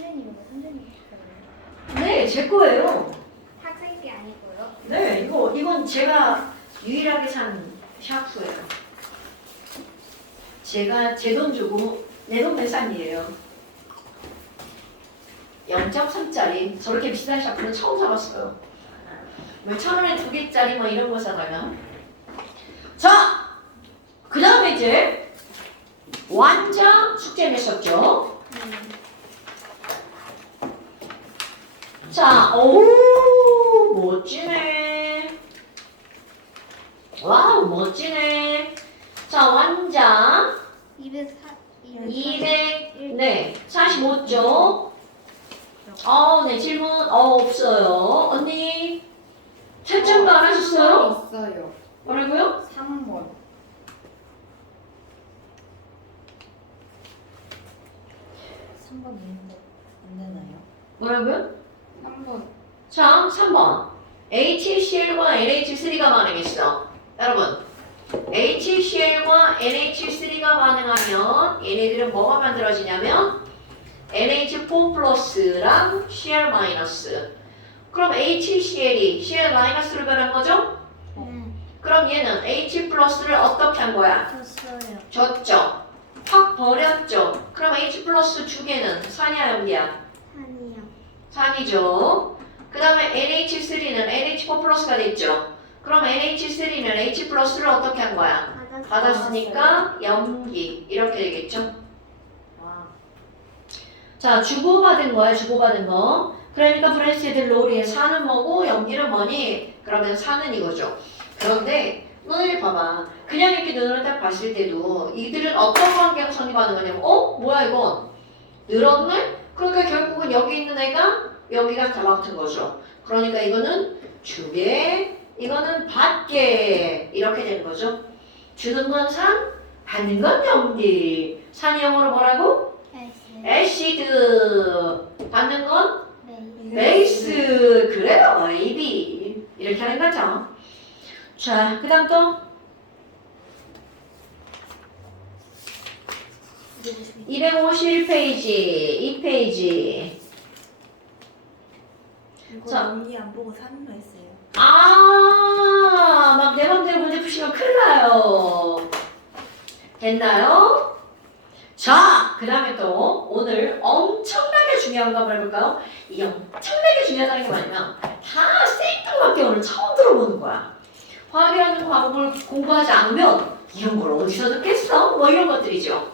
선생님. 네, 제 거예요. 학생이 아니고요. 네, 이건 제가 유일하게 산 샤프예요. 제가 제 돈 주고 내 돈 내산 이에요. 0.3짜리 저렇게 비싼 샤프는 처음 사봤어요. 뭐 1,000원에 2개짜리 뭐 이런 거 사다가. 자, 그 다음에 이제 완자 숙제 냈었죠. 자, 오, 멋지네. 와우, 멋지네. 자, 완자 200, 네, 45쪽. 네, 질문, 없어요. 언니, 채점도 안 하셨어요? 있어요. 뭐라고요? 3번. 3번 있는데 안 되나요? 뭐라고요? 3번. 자, 3번. HCl과 NH3가 반응했어. 여러분, HCl과 NH3가 반응하면 얘네들은 뭐가 만들어지냐면 NH4 플러스랑 Cl 마이너스. 그럼 HCl이 Cl 마이너스로 변한 거죠? 그럼 얘는 H 플러스를 어떻게 한 거야? 졌어요. 줬죠. 확 버렸죠. 그럼 H 플러스 두 개는 산이야 염기야? 아니요. 산이죠. 그 다음에 NH3는 NH4 플러스가 됐죠. 그럼 NH3는 H 플러스를 어떻게 한 거야? 받았으니까 염기 이렇게 되겠죠. 자, 주고받은 거야, 주고받은 거. 그러니까 브랜시드 로리의 산은 뭐고 염기는 뭐니? 그러면 산은 이거죠. 그런데 너희 봐봐. 그냥 이렇게 눈으로 딱 봤을 때도 이들은 어떤 관계가 성립하는 거냐면 뭐야 이건? 늘었네? 그러니까 결국은 여기 있는 애가 여기가 다 같은 거죠. 그러니까 이거는 주게, 이거는 받게 이렇게 되는 거죠. 주는 건 산, 받는 건 염기. 산이 영어로 뭐라고? 애시드. 받는 건 베이스. 그래요, AB. 이렇게 하는 거죠. 자, 그 다음 또 251페이지, 2페이지. 자. 언니 안 보고 사는 거 했어요. 막 내 맘대로 문제 푸시면 큰일 나요. 됐나요? 자, 그 다음에 또 오늘 엄청나게 중요한 거 한번 해볼까요? 이 엄청나게 중요하다는 게 뭐냐면 다 생뚱맞게 오늘 처음 들어보는 거야. 화학이라는 과목을 공부하지 않으면 이런 걸 어디서 듣겠어? 뭐 이런 것들이죠.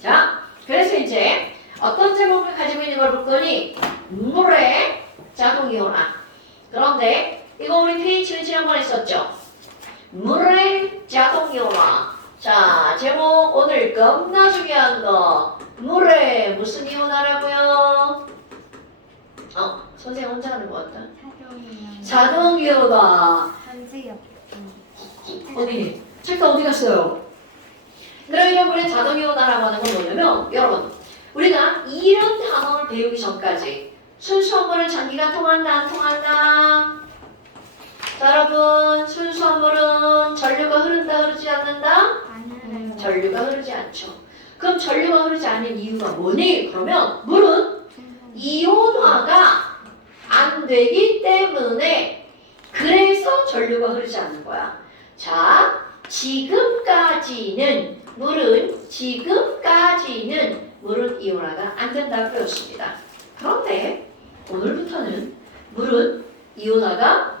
자, 그래서 이제 어떤 제목을 가지고 있는 걸 볼 거니 물의 작용이오나. 그런데 이거 우리 pH는 지난번에 했었죠. 물의 작용이오나. 자, 제목 오늘 겁나 중요한 거. 물의 무슨 이온하라고요? 선생님 혼자 하는 것 같다. 작용이오나. 한지요. 어디? 책가 어디 갔어요? 그러면 우리 자동이온화라고 하는 건 뭐냐면 여러분 우리가 이런 단어를 배우기 전까지 순수한 물은 장기가 통한다 안 통한다? 자, 여러분 순수한 물은 전류가 흐른다 흐르지 않는다? 전류가 흐르지 않죠. 그럼 전류가 흐르지 않는 이유가 뭐니? 그러면 물은 이온화가 안 되기 때문에 그래서 전류가 흐르지 않는 거야. 자, 지금까지는 물은 이온화가 안 된다고 배웠습니다. 그런데 오늘부터는 물은 이온화가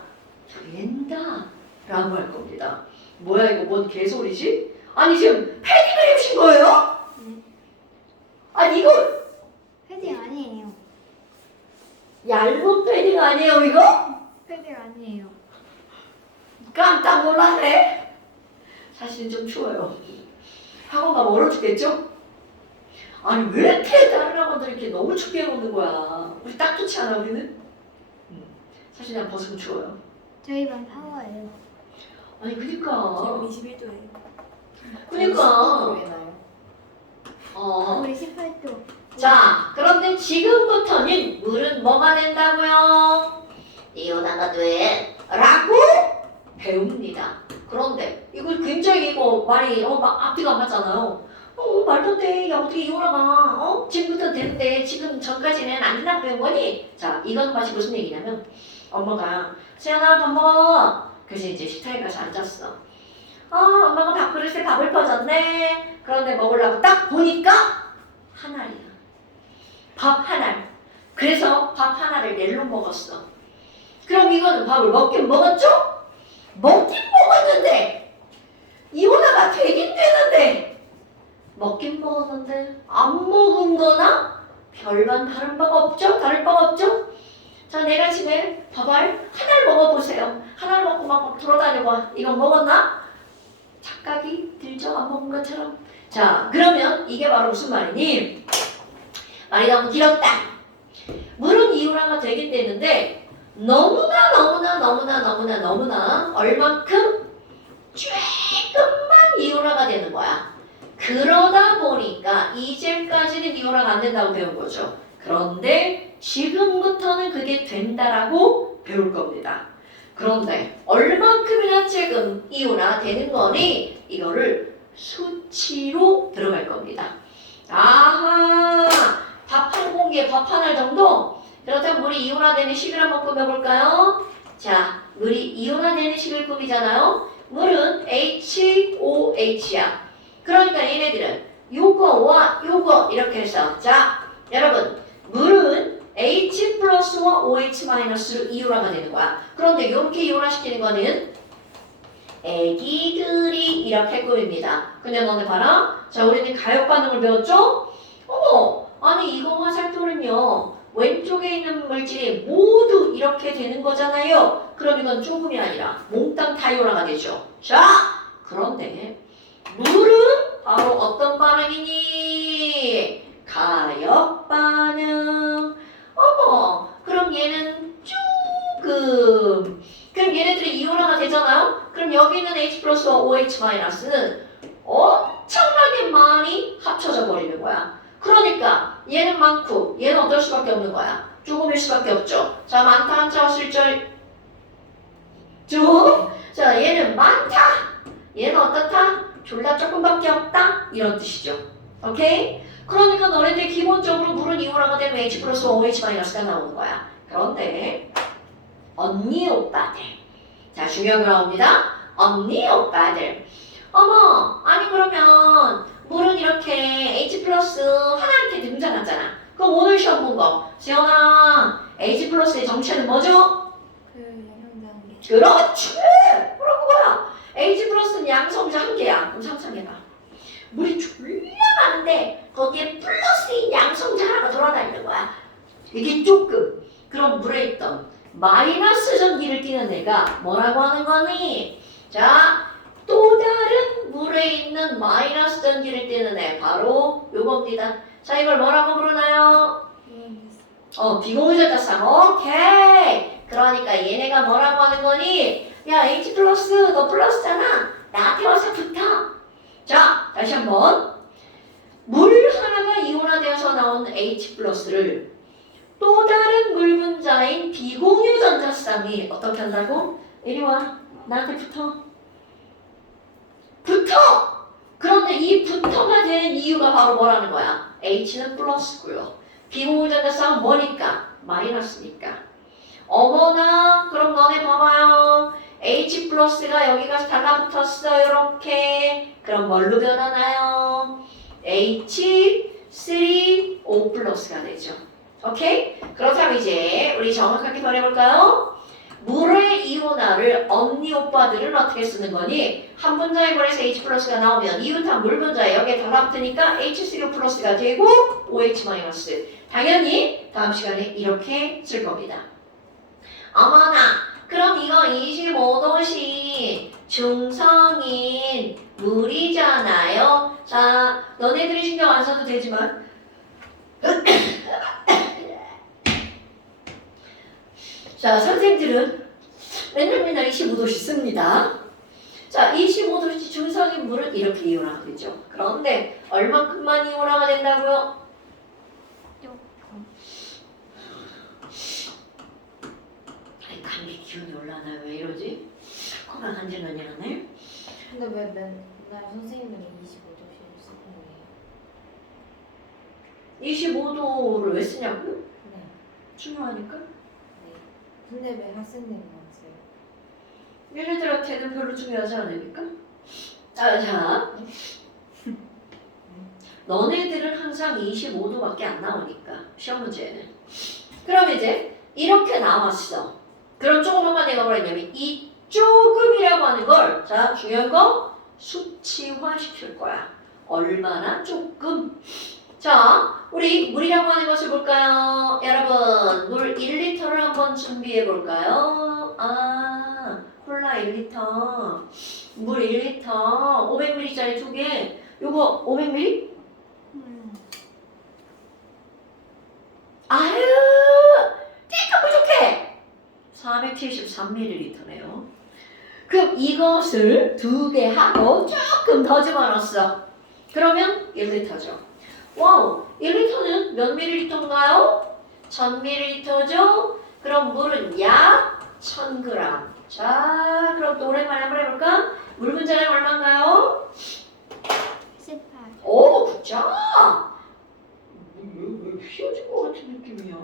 된다 라고 할 겁니다. 뭐야 이거 뭔 개소리지? 아니 지금 패딩 그리신 거예요? 아니 이거 패딩 아니에요. 얇은 패딩 아니에요 이거? 패딩 아니에요. 깜짝 놀랐네. 사실은 좀 추워요. 학원 가면 얼어 죽겠죠? 아니 왜 이렇게 다른 학원들 이렇게 너무 춥게 해놓는 거야? 우리 딱 좋지 않아 우리는? 사실 그냥 벗으면 추워요. 저희 반 파워예요. 아니 그니까. 지금 21도예요. 그니까. 해놔요. 우리 18도. 자, 그런데 지금부터는 물은 뭐가 된다고요? 이온화가 돼. 라고 배웁니다. 그런데 이거 굉장히 이거 말이 막 앞뒤가 안 맞잖아요. 말도 안 돼. 야, 어떻게 이혼하가? 지금부터 되는데 지금 전까지는 안 된다고 배운 거니? 자, 이건 마치 무슨 얘기냐면 엄마가 세연아 밥 먹어. 그래서 이제 식탁에 가서 앉았어. 엄마가 밥그릇에 밥을 퍼졌네. 그런데 먹으려고 딱 보니까 한 알이야. 밥 한 알. 그래서 밥 하나를 낼로 먹었어. 그럼 이거는 밥을 먹긴 먹었죠? 먹긴 먹었는데 이혼아가 되긴 되는데 먹긴 먹었는데 안 먹은 거나 별반 다른 바가 없죠? 다를 바가 없죠? 자, 내가 집에 밥알 하나를 먹어보세요. 하나를 먹고 막 돌아다녀봐. 이건 먹었나? 착각이 들죠? 안 먹은 것처럼. 자, 그러면 이게 바로 무슨 말이니? 말이 너무 길었다. 물은 이혼아가 되긴 되는데 너무나 얼만큼 조금만 이혼아가 되는 거야. 그러다 보니까 이제까지는 이혼아가 안 된다고 배운 거죠. 그런데 지금부터는 그게 된다라고 배울 겁니다. 그런데 얼만큼이나 지금 이혼아 되는 거니 이거를 수치로 들어갈 겁니다. 아하, 밥 한 공기에 밥 한 알 정도? 그렇다면 물이 이온화되는 식을 한번 꾸며볼까요? 자, 물이 이온화되는 식을 꾸미잖아요. 물은 HOH야. 그러니까 얘네들은 요거와 요거 이렇게 해서 자, 여러분 물은 H 플러스와 OH 마이너스로 이온화가 되는 거야. 그런데 이렇게 이온화시키는 거는 애기들이 이렇게 꾸밉니다. 근데 너네 봐라. 자, 우리는 가역 반응을 배웠죠? 아니 이거 화살표는요. 왼쪽에 있는 물질이 모두 이렇게 되는 거잖아요. 그럼 이건 조금이 아니라 몽땅 다 이온화가 되죠. 자, 그런데 물은 바로 어떤 반응이니? 가역 반응. 그럼 얘는 조금. 그럼 얘네들이 이온화가 되잖아요. 그럼 여기는 H 플러스와 OH 마이너스는 엄청나게 많이 합쳐져 버리는 거야. 그러니까 얘는 많고 얘는 어떨 수밖에 없는 거야. 조금일 수밖에 없죠. 자, 많다 한자 쓸절 좀. 자, 얘는 많다. 얘는 어떻다? 졸라 조금밖에 없다. 이런 뜻이죠. 오케이? 그러니까 너네들 기본적으로 물은 이온화가 되면 H 플러스와 OH 마이너스가 나오는 거야. 그런데 언니 오빠들. 자, 중요한 거 나옵니다. 언니 오빠들. 아니 그러면 물은 이렇게 H 플러스 하나 이렇게 등장하잖아. 그럼 오늘 시험 본 거. 지연아, H 플러스의 정체는 뭐죠? 그 영양장애. 그렇지! 그런 거야. H 플러스는 양성자 한 개야. 그럼 상상해봐. 물이 졸라 많은데 거기에 플러스인 양성자 하나가 돌아다니는 거야. 이게 조금. 그럼 물에 있던 마이너스 전기를 띠는 애가 뭐라고 하는 거니? 자, 또 다른 물에 있는 마이너스 전기를 띠는 애 바로 요겁니다. 자, 이걸 뭐라고 부르나요? 비공유전자쌍. 오케이. 그러니까 얘네가 뭐라고 하는 거니? 야, H 플러스 너 플러스잖아. 나한테 와서 붙어. 자, 다시 한번. 물 하나가 이온화되어서 나온 H 플러스를 또 다른 물 분자인 비공유전자쌍이 어떻게 한다고? 이리 와. 나한테 붙어. 붙어! 그런데 이 붙어가 되는 이유가 바로 뭐라는 거야? H는 플러스고요. 비공유전자쌍은 뭐니까? 마이너스니까. 어머나, 그럼 너네 봐봐요. H 플러스가 여기 가서 달라붙었어. 이렇게. 그럼 뭘로 변하나요? H3O 플러스가 되죠. 오케이? 그렇다면 이제 우리 정확하게 변해볼까요? 물의 이온화를 언니 오빠들은 어떻게 쓰는 거니? 한 분자에 걸해서 H 플러스가 나오면 이웃한 물 분자에 여기에 달라붙으니까 H3O 플러스가 되고 OH 마이너스. 당연히 다음 시간에 이렇게 쓸 겁니다. 어머나, 그럼 이거 25도씨 중성인 물이잖아요. 자, 너네들이 신경 안 써도 되지만 자, 선생님들은 맨날 25도씩 씁니다. 자, 25도씨 중성인 물은 이렇게 이온화가 되죠. 그런데 얼만큼만 이온화가 된다고요? 아니, 감기 기운이 올라나요? 왜 이러지? 코가 간질간질하네? 근데 왜 맨날 선생님들이 25도씩 쓰는 거예요? 25도를 왜 쓰냐고요? 네. 중요하니까. 네. 근데 왜 학생들이 없어요? 얘네들한테는 별로 중요하지 않으니까. 자. 너네들은 항상 25도밖에 안 나오니까 시험 문제에는. 그럼 이제 이렇게 나왔어. 그럼 조금만 내가 뭐랬냐면 이 조금이라고 하는 걸, 자 중요한 거 수치화 시킬 거야. 얼마나 조금. 자 우리 물이라고 하는 것을 볼까요? 여러분 물 1리터를 한번 준비해 볼까요? 아 콜라 1리터, 물 1리터, 500ml짜리 2개. 요거 500ml? 아유, 띠까 부족해. 473ml네요. 그럼 이것을 2개 하고 조금 더 집어넣었어. 그러면 1리터죠. 와우, 1리터는 몇 ml인가요? 1000ml죠. 그럼 물은 약 1000g. 자, 그럼 또 오랜만에 한번 해볼까? 물 분자량 얼마인가요? 18. 오, 굿자. 왜 휘어진 것 같은 느낌이야?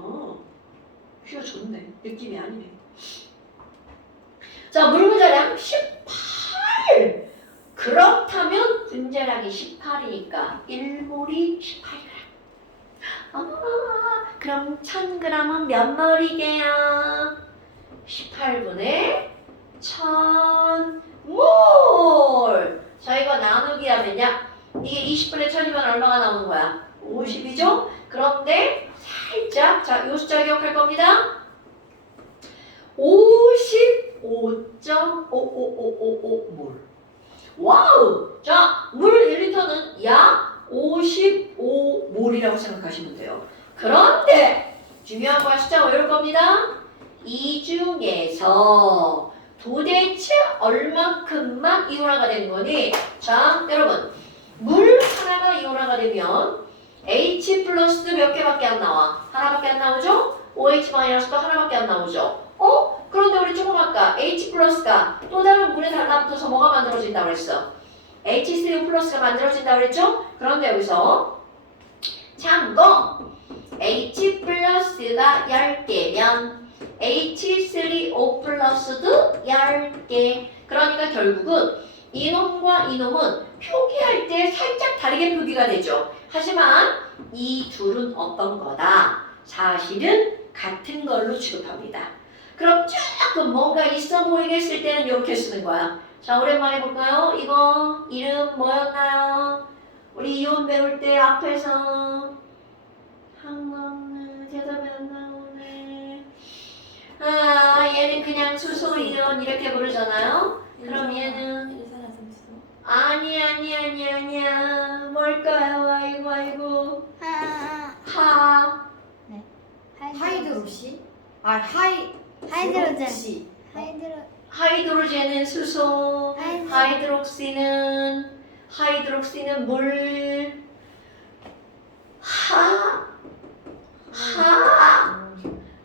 휘어졌네. 느낌이 아니네. 자, 물 분자량 18. 그렇다면 분자량이 18이니까 1몰이 18g. 그럼 1000g은 몇 몰이게요? 18분의 1000몰. 자, 이거 나누기 하면요. 이게 20분의 1000이면 얼마가 나오는 거야? 50이죠? 그런데 살짝, 자, 요 숫자 기억할 겁니다. 55.55555몰. 와우! 자, 물 1리터는 약 55몰이라고 생각하시면 돼요. 그런데 중요한 건 숫자가 외울 겁니다. 이 중에서 도대체 얼만큼만 이온화가 되는 거니? 자, 여러분, 물 하나가 이온화가 되면 H 플러스도 몇 개밖에 안 나와? 하나밖에 안 나오죠? OH 마이너스도 하나밖에 안 나오죠? 그런데 우리 조금 아까 H 플러스가 또 다른 물에 달라붙어서 뭐가 만들어진다고 그랬어? H3O 플러스가 만들어진다고 그랬죠? 그런데 여기서 참고 H 플러스가 10개면 H3O 플러스도 10개. 그러니까 결국은 이놈과 이놈은 표기할 때 살짝 다르게 표기가 되죠. 하지만 이 둘은 어떤 거다? 사실은 같은 걸로 취급합니다. 그럼 조금 뭔가 있어 보이겠을 때는 이렇게 쓰는 거야. 자, 오랜만에 볼까요? 이거 이름 뭐였나요? 우리 이온 배울 때 앞에서 한번은 대답이 안 나오네. 아, 얘는 그냥 수소 이온 이렇게 부르잖아요. 그럼 얘는 일산화탄소. 아니야. 뭘까요? 아이고. 하. 하이드로시? 하이드로젠. 시. 하이드로젠은 수소, 하이드록시는 물,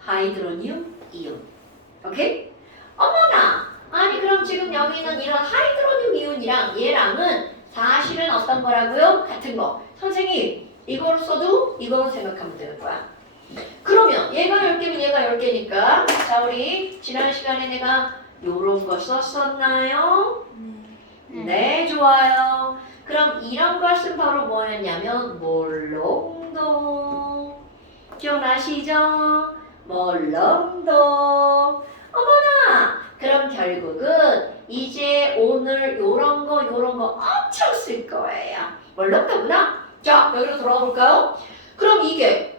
하이드로늄 이온. 오케이? 어머나! 아니 그럼 지금 여기 있는 이런 하이드로늄 이온이랑 얘랑은 사실은 어떤 거라고요? 같은 거. 선생님 이걸 써도 이걸로 생각하면 되는 거야. 그러면 얘가 10개면 얘가 10개니까 자 우리 지난 시간에 내가 요런 거 썼었나요? 네, 좋아요. 그럼 이런 것은 바로 뭐였냐면 몰롱도. 기억나시죠? 몰롱도. 어머나! 그럼 결국은 이제 오늘 요런 거 엄청 쓸 거예요. 몰롱도구나? 자, 여기로 돌아가 볼까요? 그럼 이게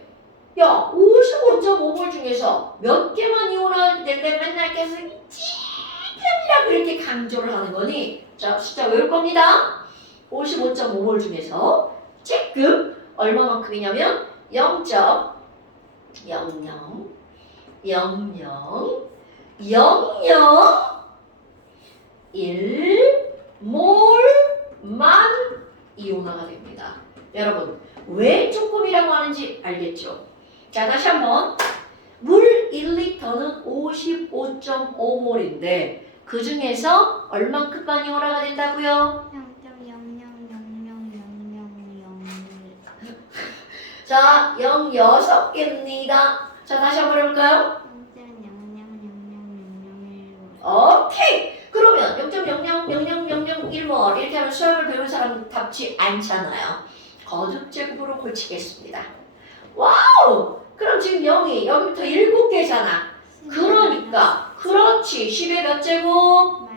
야, 55.5몰 중에서 몇 개만 이온화될래 맨날 계속 찌끔이라고 이렇게 강조를 하는 거니? 자, 숫자 외울 겁니다. 55.5몰 중에서 찌끔 얼마만큼이냐면 0.000001몰만 이온화가 됩니다. 여러분, 왜 조금이라고 하는지 알겠죠? 자, 다시 한번. 물 1리터는 55.5몰인데 그 중에서 얼만큼만 이온화가 된다고요? 0.00000001. 자, 자, 0 6개입니다. 자, 다시 한번 해볼까요? 0.00000001. 오케이. 그러면 0.000001뭐 이렇게 하면 수학을 배운 사람답지 않잖아요. 거듭 제곱으로 고치겠습니다. 와우! 그럼 지금 0이 여기부터 7개잖아. 그러니까 그렇지. 10의 몇 제곱?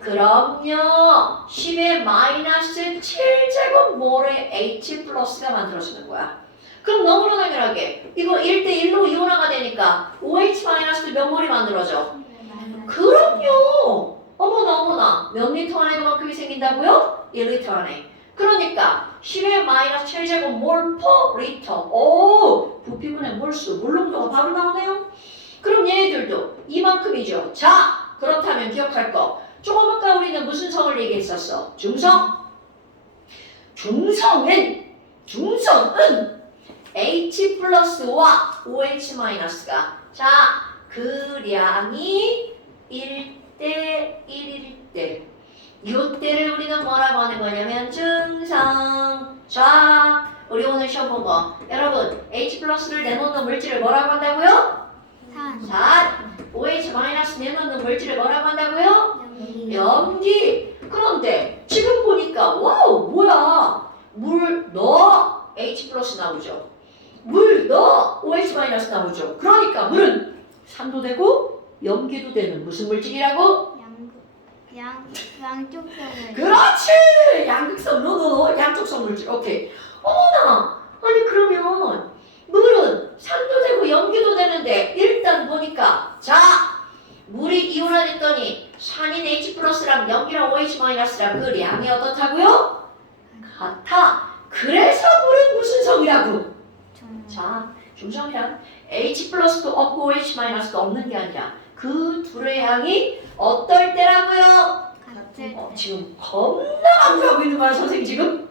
그럼요. 10의 마이너스 7제곱 몰의 H 플러스가 만들어지는 거야. 그럼 너무나 당연하게 이거 1대1로 이온화가 되니까 OH 마이너스도 몇 몰이 만들어져? 그럼요. 어머나 몇 리터 안에 그만큼이 생긴다고요? 1리터 안에. 그러니까 10의 마이너스 7제곱 몰 퍼 리터. 오, 부피분의 몰수, 물농도가 바로 나오네요. 그럼 얘네들도 이만큼이죠. 자, 그렇다면 기억할 거. 조금 아까 우리는 무슨 성을 얘기했었어? 중성. 중성은 H 플러스와 OH 마이너스가 자, 그량이 1대1일 때 이때를 우리는 뭐라고 하는 거냐면 증상. 자, 우리 오늘 시험 본 거. 여러분, H 플러스를 내놓는 물질을 뭐라고 한다고요? 산. OH 마이너스 내놓는 물질을 뭐라고 한다고요? 염기. 그런데 지금 보니까 와우 뭐야? 물 넣어 H 플러스 나오죠. 물 넣어 OH 마이너스 나오죠. 그러니까 물은 산도 되고 염기도 되는 무슨 물질이라고? 양쪽성을. 그렇지! 양극성, 노노노, 양쪽성 물질. 오케이. 어머나! 아니 그러면 물은 산도 되고 염기도 되는데 일단 보니까 자! 물이 이온화됐더니 산인 H 플러스랑 염기랑 OH 마이너스랑 그 량이 어떻다고요? 같아. 그래서 물은 무슨 성이라고? 자, 중성이란 H 플러스도 없고 OH 마이너스도 없는 게 아니라 그 둘의 양이 어떨 때라고요? 지금 겁나 강조하고 있는 거야 선생님 지금?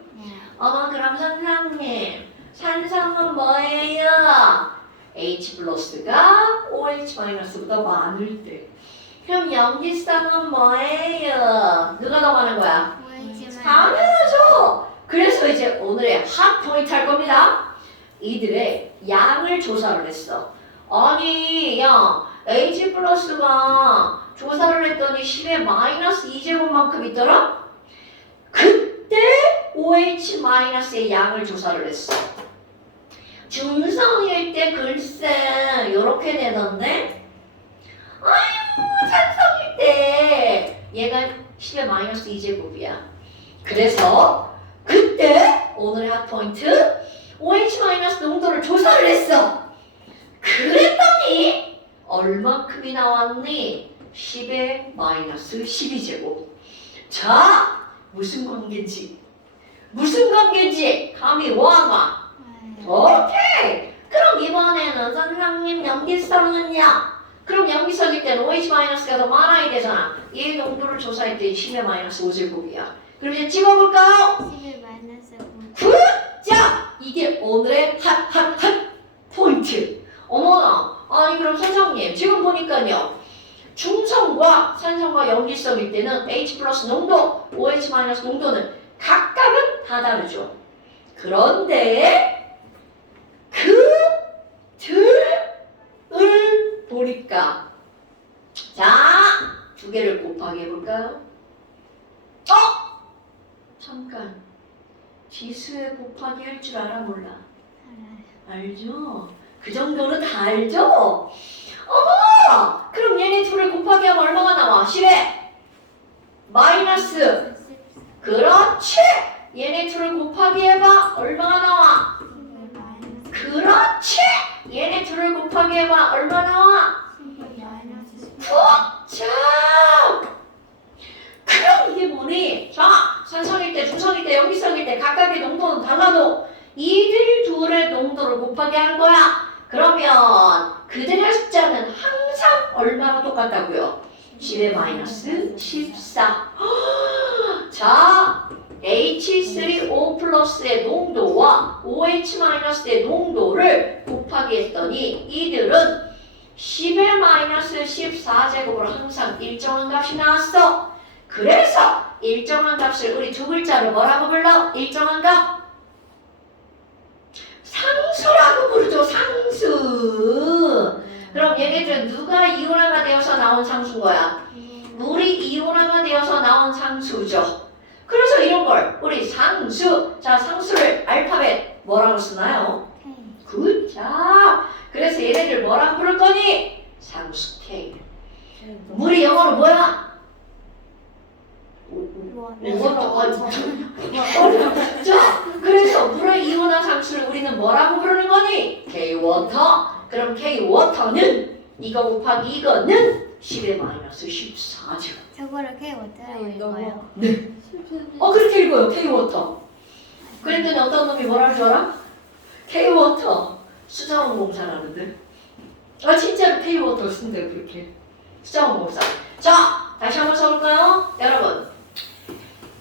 어머 그럼 선생님 산성은 뭐예요? H 플러스가 OH 마이너스보다 많을 때. 그럼 염기성은 뭐예요? 누가 더 많은 거야? 당연하죠. 그래서 이제 오늘의 핫 포인트 할 겁니다. 이들의 양을 조사를 했어. 아니 야 H 플러스가 조사를 했더니 10의 마이너스 2제곱만큼 있더라? 그때 OH 마이너스의 양을 조사를 했어. 중성일 때 글쎄 요렇게 되던데? 아유 산성일 때 얘가 10의 마이너스 2제곱이야. 그래서 그때 오늘의 핫포인트 OH 마이너스 농도를 조사를 했어. 그랬더니 얼마큼이 나왔니? 10의 마이너스 12제곱. 자, 무슨 관계인지 감이 와봐. 오케이. 그럼 이번에는 선생님 염기성은요? 그럼 염기성일 때는 OH 마이너스가 더 많아야 되잖아. 얘 농도를 조사했더니 10의 마이너스 5제곱이야. 그럼 이제 찍어볼까요? 10의 마이너스 9. 자, 이게 오늘의 핫 포인트. 어머나. 아니 그럼 선생님 지금 보니까요. 중성과 산성과 염기성일 때는 H 플러스 농도, OH 마이너스 농도는 각각은 다 다르죠. 그런데 그 둘을 보니까 자, 두 개를 곱하기 해볼까요? 잠깐. 지수에 곱하기 할 줄 알아 몰라? 알죠? 그 정도는 다 알죠? 어머! 그럼 얘네 둘을 곱하기 하면 얼마가 나와? 10에 마이너스. 그렇지! 얘네 둘을 곱하기 해봐. 얼마가 나와? 그렇지! 얘네 둘을 곱하기 해봐. 얼마 나와? 자! 그럼 이게 뭐니? 자, 산성일 때, 중성일 때, 염기성일 때 각각의 농도는 달라도 이들 둘의 농도를 곱하기 하는 거야. 그러면 그들의 숫자는 항상 얼마나 똑같다고요? 10의 마이너스 14. 자, H3O 플러스의 농도와 OH 마이너스의 농도를 곱하기 했더니 이들은 10의 마이너스 14제곱으로 항상 일정한 값이 나왔어. 그래서 일정한 값을 우리 두 글자로 뭐라고 불러? 일정한 값? 상수 그럼 얘네들은 누가 이온화가 되어서 나온 상수인 거야? 물이 이온화가 되어서 나온 상수죠. 그래서 이런 걸 우리 상수, 자 상수를 알파벳 뭐라고 쓰나요? 굿잡. 그래서 얘네들 뭐라고 부를 거니? 상수 K. 물이 영어로 뭐야? 자, 그래서 물의 이온화 상수를 우리는 뭐라고 부르는 거니? K-워터. 그럼 K-워터는 이거 곱하기 이거는 10의 마이너스 14죠. 저거를 K 어쩌라고 읽어요? 그렇게 읽어요. K-워터. 그랬더니 어떤 놈이 뭐라는 줄 알아? K-워터. 수자원 공사라는데. 진짜로 K-워터 쓴대요. 그렇게. 수자원 공사. 자, 다시 한번 써볼까요? 여러분.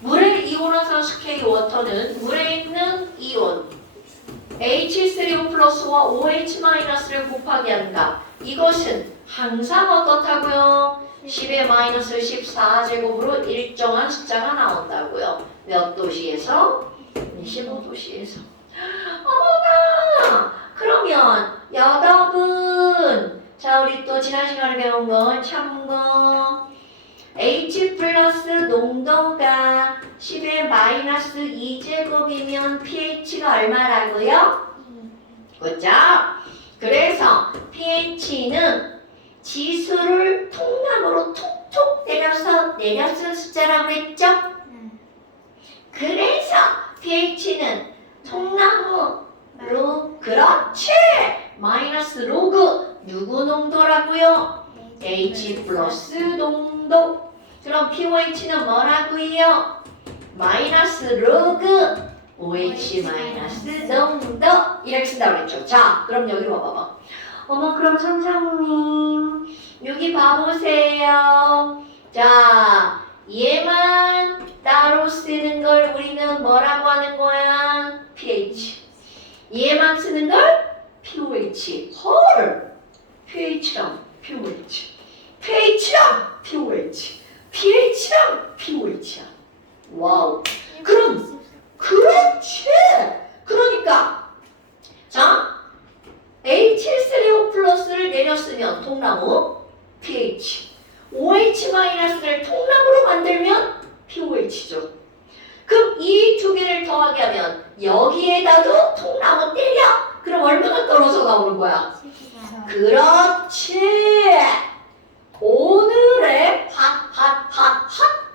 물의 이온화 상수 K-워터는 물에 있는 이온 H3O 플러스와 OH-를 곱하기 한다. 이것은 항상 어떻다고요? 10의 마이너스 14제곱으로 일정한 숫자가 나온다고요. 몇 도시에서? 25도시에서. 어머나! 그러면 여러분, 자 우리 또 지난 시간에 배운 건 참고. H 플러스 농도가 10의 마이너스 2제곱이면 pH가 얼마라고요? 그죠? 그래서 pH는 지수를 통나무로 톡톡 때려서 내려쓴 숫자라고 했죠? 그래서 pH는 통나무로 그렇지! 마이너스 로그 누구 농도라고요? H 플러스 농도. 그럼 pOH는 뭐라고요? 마이너스 로그 OH 마이너스 농도. 이렇게 쓴다고 그랬죠. 자, 그럼 여기 봐봐봐. 어머, 그럼 선생님 여기 봐보세요. 자, 얘만 따로 쓰는 걸 우리는 뭐라고 하는 거야? pH. 얘만 쓰는 걸 pOH. 헐! pH랑 pOH. pH랑 pOH. pH랑 pOH야. 와우. 그럼 그렇지. 그러니까 자 H3O 플러스를 내렸으면 통나무 pH, OH-를 통나무로 만들면 pOH죠. 그럼 이 두 개를 더하게 하면 여기에다도 통나무 때려. 그럼 얼마나 떨어져 나오는 거야? 그렇지. 오늘의 핫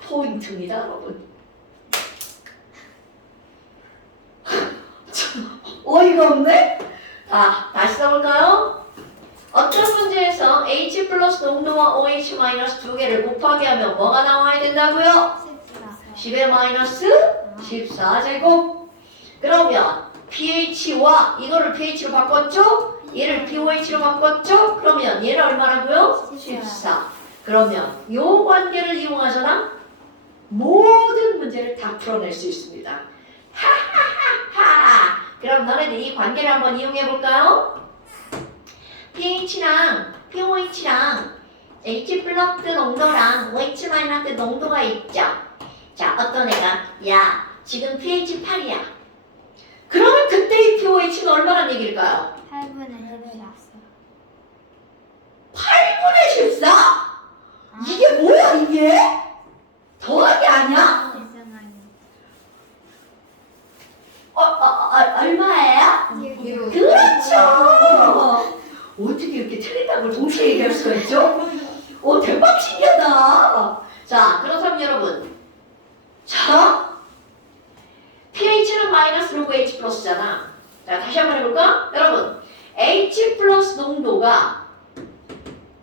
포인트입니다, 여러분. 어이가 없네? 자, 다시 써볼까요? 어떤 문제에서 H 플러스 농도와 OH 마이너스 두 개를 곱하게 하면 뭐가 나와야 된다고요? 10의 마이너스 14제곱. 그러면 pH와 이거를 pH로 바꿨죠? 얘를 pOH로 바꿨죠? 그러면 얘를 얼마라고요? 14. 그러면 요 관계를 이용하셔라 모든 문제를 다 풀어낼 수 있습니다. 하하하하. 그럼 너네들 이 관계를 한번 이용해 볼까요? pH랑 pOH랑 H 플러스 농도랑 OH 마이너스 농도가 있죠. 자, 어떤 애가 야 지금 pH 8이야. 그러면 그때의 pOH는 얼마란 얘기일까요? 8분의 8분의 14? 이게 뭐야 이게? 더하기 아니야? 14. 얼마예요? 그렇죠. 어떻게 이렇게 틀린다는 걸 동시에 얘기할 수가 있죠? 대박 신기하다. 자, 그렇다면 여러분, 자, pH는 마이너스 로그 H 플러스잖아. 자, 다시 한번 해볼까? 여러분, H 플러스 농도가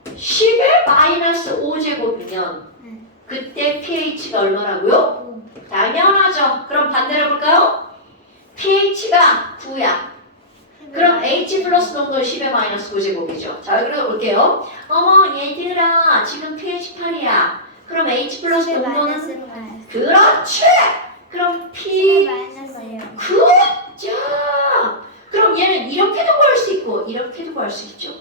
10의 마이너스 5제곱이면 그때 pH가 얼마라고요? 당연하죠. 그럼 반대로 해볼까요? pH가 9야. 그럼 H 플러스 농도는 10의 마이너스 9제곱이죠. 자, 여기로 볼게요. 어머, 얘들아, 지금 pH 8이야. 그럼 H 플러스 농도는? 그렇지! 그럼 P, 자, 그럼 얘는 이렇게도 구할 수 있고, 이렇게도 구할 수 있죠.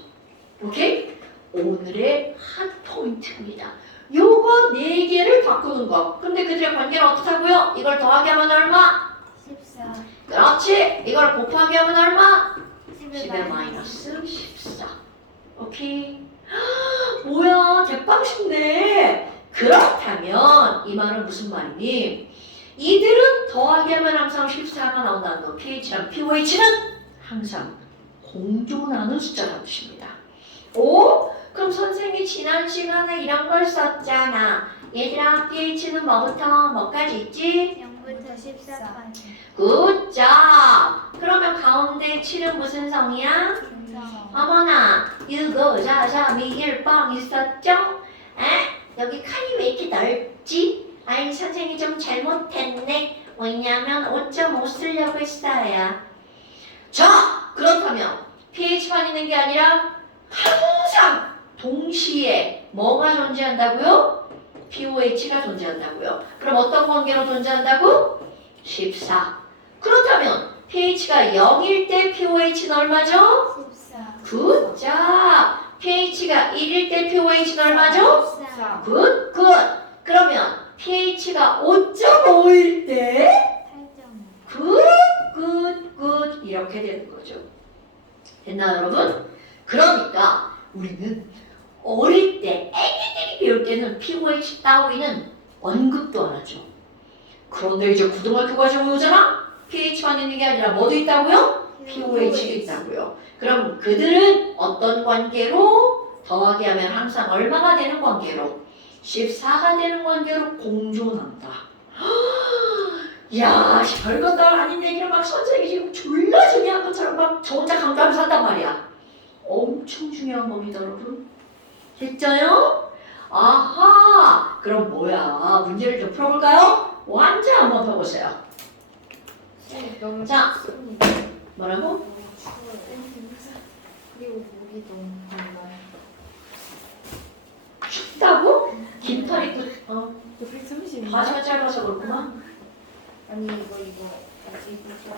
오케이? 오늘의 핫 포인트입니다. 요거 4개를 바꾸는 거. 근데 그들의 관계는 어떻다고요? 이걸 더하기 하면 얼마? 14. 그렇지. 이걸 곱하기 하면 얼마? 10의 마이너스 14. 오케이? P. 뭐야, 대빵식네. 그렇다면 이 말은 무슨 말이니? 이들은 더하기 하면 항상 14가 나온다는 거. pH랑 pOH는 항상 공존하는 숫자라는 뜻입니다. 오? 그럼 선생님이 지난 시간에 이런 걸 썼잖아. 얘들아, pH는 뭐부터 뭐까지 있지? 0부터 14까지. 굿잡! 그러면 가운데 7은 무슨 성이야? 중성. 어머나, 유고, 자자, 미일, 뻥 있었죠? 에? 여기 칸이 왜 이렇게 넓지? 아이, 선생님이 좀 잘못했네. 왜냐면 5.5 쓰려고 했어요. 자, 그렇다면 pH만 있는 게 아니라 항상 동시에 뭐가 존재한다고요? pOH가 존재한다고요. 그럼 어떤 관계로 존재한다고? 14. 그렇다면 pH가 0일 때 pOH는 얼마죠? 14. 굿잡! pH가 1일 때 pOH는 얼마죠? 14. 굿! 굿! 그러면 pH가 5.5일 때 8.5. 굿! 굿! 굿! 이렇게 되는 거죠. 됐나 여러분? 그러니까 우리는 어릴 때 애기들이 배울 때는 pOH 따위는 언급도 안 하죠. 그런데 이제 고등학교 과정에 오잖아? pH만 있는 게 아니라 뭐도 있다고요? pOH도 있다고요. 그럼 그들은 어떤 관계로 더하기 하면 항상 얼마가 되는 관계로? 14가 되는 관계로 공존한다. 야, 별것도 아닌 얘기를 막 선생님이 지금 졸라 중요한 것처럼 막 저 혼자 강조하면서 한단 말이야. 엄청 중요한 겁니다, 여러분. 됐죠요? 아하! 그럼 뭐야? 문제를 좀 풀어볼까요? 완자 한번 펴보세요. 너무 자. 춥습니다. 뭐라고? 너무 추워요. 그리고 목이 너무 말라요. 춥다고? 긴팔 입고 여기 숨쉬는 바지가 짧아서 그렇구만. 아니 이거 아직 그치?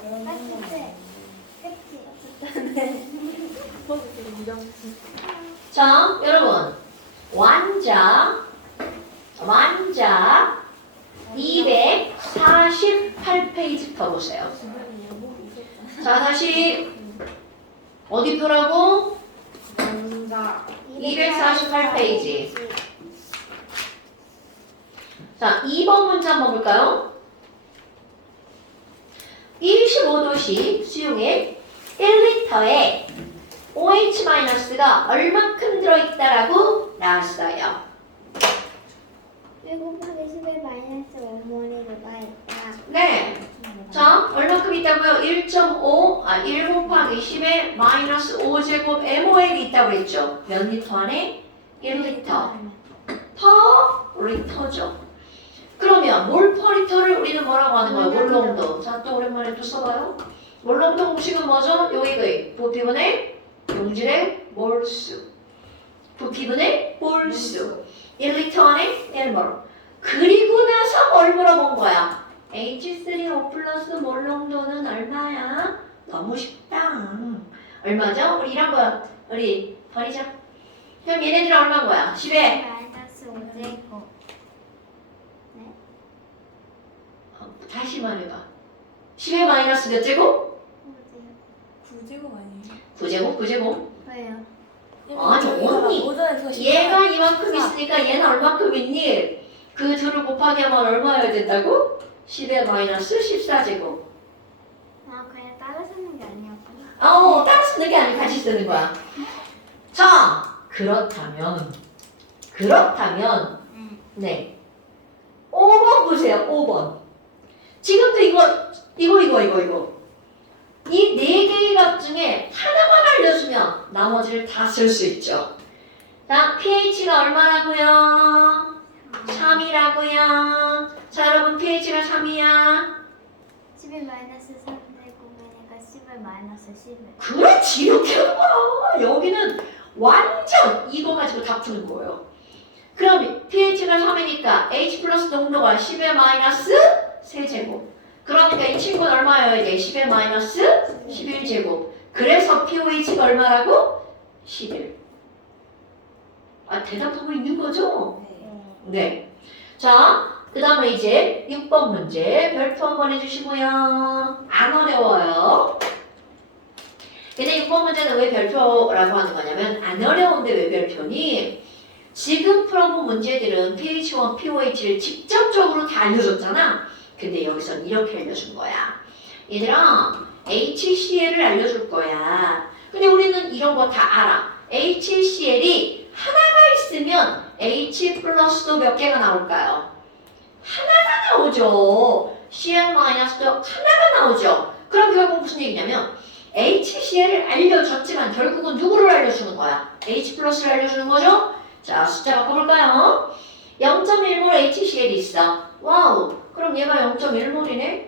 자, 여러분. 완자 248페이지 펴보세요. 자, 다시 어디 펴라고? 남자 248페이지. 자, 2번 문제 한번 볼까요? 25도씨 수용액 1리터에 OH-가 얼만큼 들어있다라고 나왔어요. 1 곱하기 10의 마이너스 5몰이 있다. 네. 자, 얼만큼 있다고요? 1 곱하기 10의 마이너스 5제곱 MOL이 있다고 그랬죠? 몇 리터 안에? 1리터. 퍼 리터죠. 그러면 몰 퍼 리터를 우리는 뭐라고 하는 거예요? 몰농도. 자, 또 오랜만에 또 써봐요. 몰농도 공식은 뭐죠? 요익의 부피분의 용질의 몰수. 부피분의 몰수. 1리터 안에 1몰. 그리고 나서 뭘 물어본 거야? H3O 플러스 몰농도는 얼마야? 너무 쉽다. 얼마죠? 우리 이런 거 우리 버리자. 그럼 얘네들은 얼마인 거야? 10에 마이너스 5제곱. 다시 말해봐. 10의 마이너스 몇 제곱? 9제곱 아니에요? 9제곱, 9제곱. 왜요? 아니, 언니. 얘가 이만큼 있으니까 얘는 얼마큼 있니? 그 둘을 곱하기 하면 얼마여야 된다고? 10의 마이너스 14제곱. 아, 그냥 따라 쓰는 게 아니었구나. 따라 쓰는 게 아니고 같이 쓰는 거야. 자, 그렇다면. 네. 5번 보세요, 5번. 지금도 이거. 이 네 개의 값 중에 하나만 알려주면 나머지를 다 쓸 수 있죠. 자, pH가 얼마라고요? 3이라고요. 자, 여러분 pH가 3이야. 10의 마이너스 3제곱이니까 10의 마이너스 11. 그렇지, 이렇게 하는 거야. 여기는 완전 이거 가지고 다 푸는 거예요. 그럼 pH가 3이니까 H 플러스 농도가 10의 마이너스 3제곱. 그러니까 이 친구는 얼마여야 돼? 10의 마이너스 11제곱. 그래서 pOH가 얼마라고? 11. 아, 대답하고 있는 거죠? 네. 자, 그 다음에 이제 6번 문제 별표 한번 해주시고요. 안 어려워요. 근데 6번 문제는 왜 별표라고 하는 거냐면 안 어려운데 왜 별표니? 지금 풀어본 문제들은 pH1, pOH를 직접적으로 다 알려줬잖아. 근데 여기선 이렇게 알려준 거야. 얘들아, HCl을 알려줄 거야. 근데 우리는 이런 거 다 알아. HCl이 하나가 있으면 H 플러스도 몇 개가 나올까요? 하나가 나오죠. Cl 마이너스도 하나가 나오죠. 그럼 결국 무슨 얘기냐면 HCl을 알려줬지만 결국은 누구를 알려주는 거야? H 플러스를 알려주는 거죠? 자, 숫자 바꿔볼까요? 0.1몰 HCl이 있어. 와우. 그럼 얘가 0.1몰이네?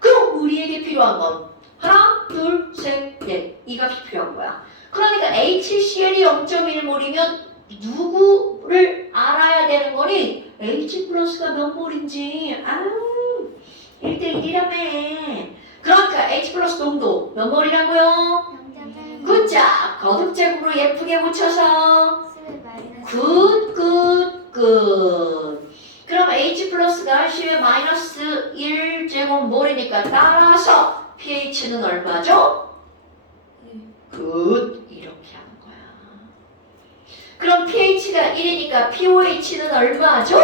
그럼 우리에게 필요한 건 하나, 둘, 셋, 넷. 이 값이 필요한 거야. 그러니까 HCl이 0.1몰이면 누구를 알아야 되는 거니? H 플러스가 몇 몰인지. 아유, 1대1이라며. 그러니까 H 플러스 농도 몇 몰이라고요? 0.1 굿자! 거듭제곱으로 예쁘게 붙여서 11 마이너스 굿. 그럼 H 플러스가 10의 마이너스 1제곱 몰이니까 따라서 pH는 얼마죠? 굿. 이렇게 하는 거야. 그럼 pH가 1이니까 pOH는 얼마죠?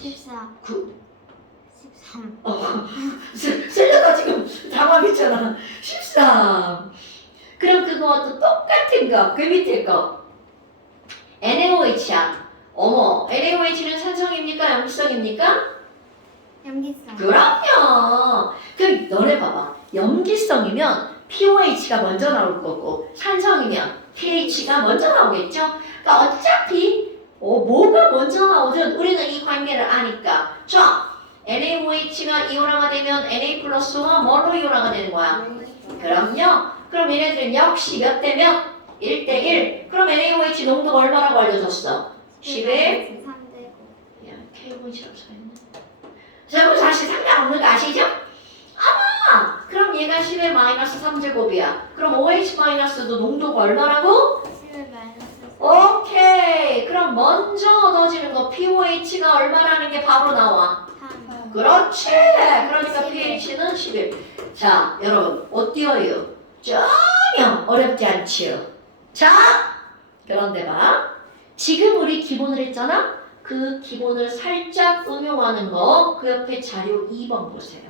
14 굿. 13 셀러가 지금 당황했잖아. 13. 그럼 그거와 또 똑같은 거. 그 밑에 거. NaOH야. 어머, NaOH는 산성입니까? 염기성입니까? 염기성 그럼요. 그럼 너네 봐봐. 염기성이면 pOH가 먼저 나올 거고 산성이면 pH가 먼저 나오겠죠? 그러니까 어차피 뭐가 먼저 나오든 우리는 이 관계를 아니까. 자, NaOH가 이온화가 되면 Na 플러스와 뭐로 이온화가 되는 거야? 그럼요. 그럼 얘네들은 역시 몇 대 몇? 1대1. 그럼 NaOH 농도가 얼마라고 알려줬어? 10에 3제곱 야, K5처럼 써있네. 자, 그럼 사실 상관없는 거 아시죠? 아마! 그럼 얘가 10의 마이너스 3제곱이야. 그럼 OH 마이너스도 농도가 얼마라고? 11 마이너스 오케이. 그럼 먼저 얻어지는 거 pOH가 얼마라는 게 바로 나와. 3 그렇지. 그러니까 pH는 11. 자, 여러분, 어때요? 전혀 어렵지 않지요? 자, 그런데 봐. 지금 우리 기본을 했잖아? 그 기본을 살짝 응용하는 거, 그 옆에 자료 2번 보세요.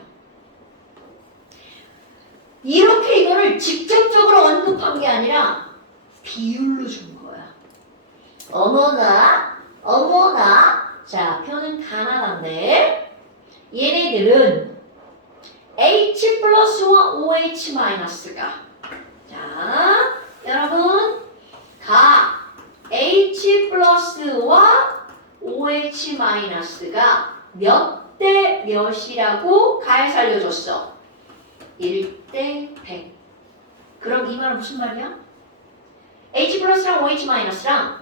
이렇게 이거를 직접적으로 언급한 게 아니라 비율로 준 거야. 어머나. 자, 표는 가나다인데 얘네들은 H 플러스와 OH 마이너스가 자, 여러분 H 플러스와 OH 마이너스가 몇 대 몇이라고 가에서 알려줬어? 1대 100. 그럼 이 말은 무슨 말이야? H 플러스랑 OH 마이너스랑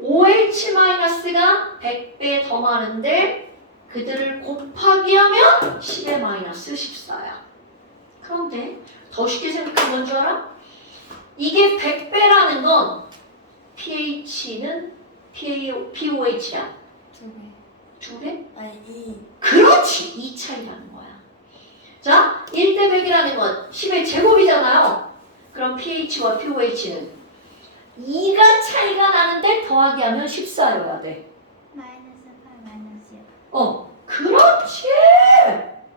OH 마이너스가 100배 더 많은데 그들을 곱하기 하면 10의 마이너스 14야. 그런데 더 쉽게 생각하면 뭔 줄 알아? 이게 100배라는 건 pH는 pOH야. 2배. 2배? 아니 2. 그렇지! 이 차이라는 거야. 자, 1대 100이라는 건 10의 제곱이잖아요. 그럼 pH와 pOH는 2가 차이가 나는데 더하기 하면 14여야 돼. 마이너스 8 마이너스 6 그렇지!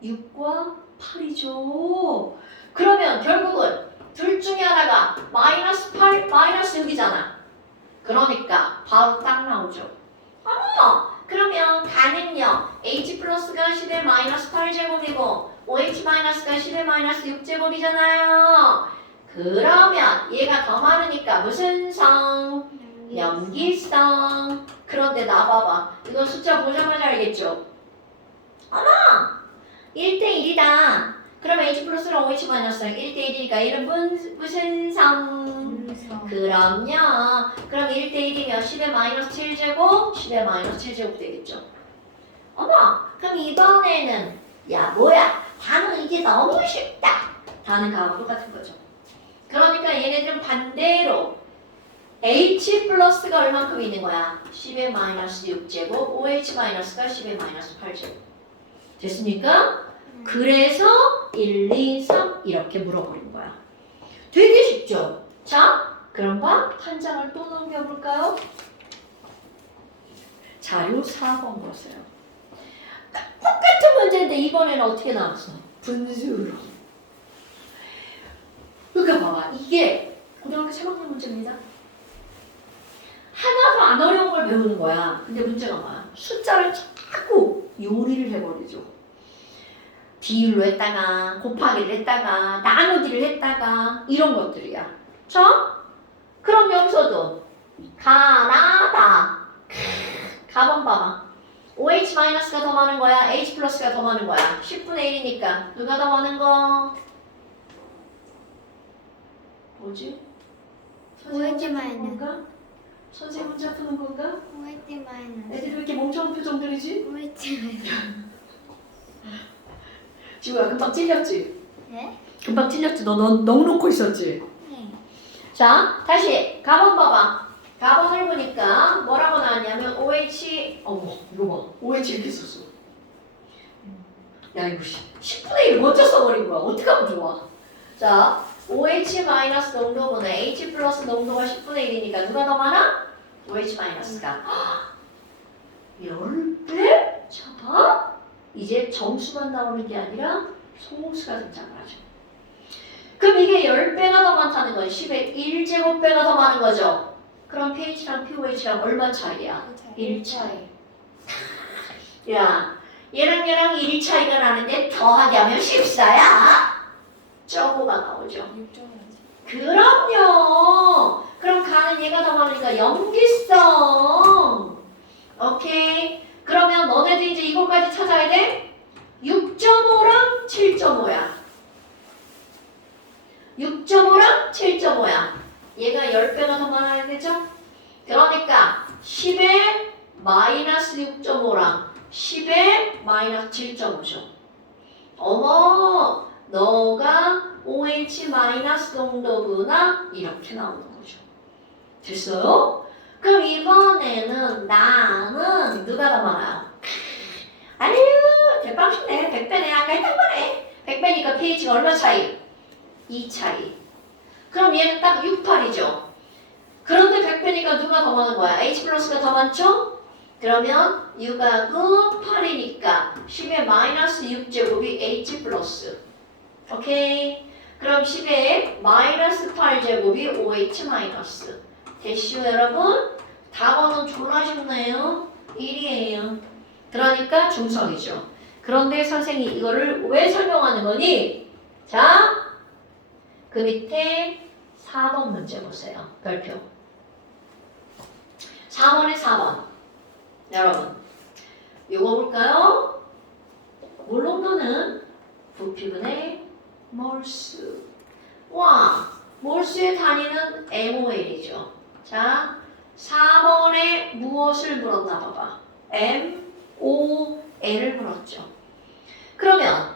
6과 8이죠. 그러면 결국은 둘 중에 하나가 마이너스 8, 마이너스 6이잖아. 그러니까 바로 딱 나오죠. 그러면 가는요. H 플러스가 10의 마이너스 8제곱이고 OH 마이너스가 10의 마이너스 6제곱이잖아요. 그러면 얘가 더 많으니까 무슨 성? 염기성. 그런데 나 봐봐. 이거 숫자 보자마자 알겠죠? 1대1이다. 그럼 H 플러스랑 OH 마이너스랑 1대1이니까 얘는 무슨 성? 그럼요. 그럼 1대1이면 10의 마이너스 7제곱, 10의 마이너스 7제곱 되겠죠. 그럼 이번에는 뭐야? 단은 이게 너무 쉽다. 단은 가하고 똑같은 거죠. 그러니까 얘네들은 반대로 H 플러스가 얼만큼 있는 거야? 10의 마이너스 6제곱, OH 마이너스가 10의 마이너스 8제곱. 됐습니까? 그래서 1, 2, 3 이렇게 물어버린 거야. 되게 쉽죠? 자, 그럼 한 장을 또 넘겨볼까요? 자료 4번 보세요. 똑같은 문제인데 이번에는 어떻게 나왔어? 분수로. 그러니까 봐봐. 이게 고등학교 3학년 문제입니다. 하나도 안 어려운 걸 배우는 거야. 근데 문제가 뭐야? 숫자를 자꾸 요리를 해버리죠. 비율로 했다가 곱하기를 했다가 나누기를 했다가 이런 것들이야. 자, 그럼 여기서도 가나다. 가번 봐봐. OH-가 더 많은 거야? H+가 더 많은 거야? 10분의 1이니까 누가 더 많은 거? 뭐지? OH- 건가? 선생님 혼자 푸는 건가? OH 마이너스. 애들이 왜 이렇게 멍청한 표정들이지? OH 마이너스. 지우야 금방 찔렸지? 네? 금방 찔렸지? 너 넉놓고 있었지? 네. 자, 다시 가번 봐봐. 가번을 보니까 뭐라고 나왔냐면 OH 어머 이거 봐. OH 이렇게 썼어. 야 이거 10분의 1 먼저 써버린 거야. 어떻게 하면 좋아? 자, OH- 농도분의 H+ 농도가 10분의 1이니까 누가 더 많아? OH-가 10배? 자, 봐. 이제 정수만 나오는 게 아니라 소수가 등장을 하죠. 그럼 이게 10배가 더 많다는 건 10의 1제곱배가 더 많은 거죠. 그럼 pH랑 pOH랑 얼마 차이야? 1 차이. 야, 얘랑 1 차이가 나는데 더하기 하면 14야. 저거가 나오죠. 6.5지. 그럼요. 그럼 가는 얘가 더 많으니까 염기성. 오케이. 그러면 너네들 이제 이거까지 찾아야 돼. 6.5랑 7.5야. 6.5랑 7.5야. 얘가 10배가 더 많아야 되죠? 그러니까 10의 마이너스 6.5랑 10의 마이너스 7.5죠. 어머, 너가 OH 마이너스 농도구나 이렇게 나오는 거죠. 됐어요? 그럼 이번에는 나는 누가 더 많아요? 아유, 대빵신네. 100배네. 아까 했던 거네. 100배니까 pH가 얼마 차이? 2 차이. 그럼 얘는 딱 6, 8이죠. 그런데 100배니까 누가 더 많은 거야? H+가 더 많죠? 그러면 6하고 8이니까 10의 마이너스 6제곱이 H+. 오케이? 그럼 10의 마이너스 8제곱이 OH 마이너스. 됐슈 여러분? 답은 졸라 쉽네요. 1이에요. 그러니까 중성이죠. 그런데 선생님이 이거를 왜 설명하는 거니? 자, 그 밑에 4번 문제 보세요. 별표. 4번에 4번. 여러분, 이거 볼까요? 몰롱도는 부피분의 몰수. 와, 몰수의 단위는 MOL이죠. 자, 4번에 무엇을 물었나 봐봐. MOL을 물었죠. 그러면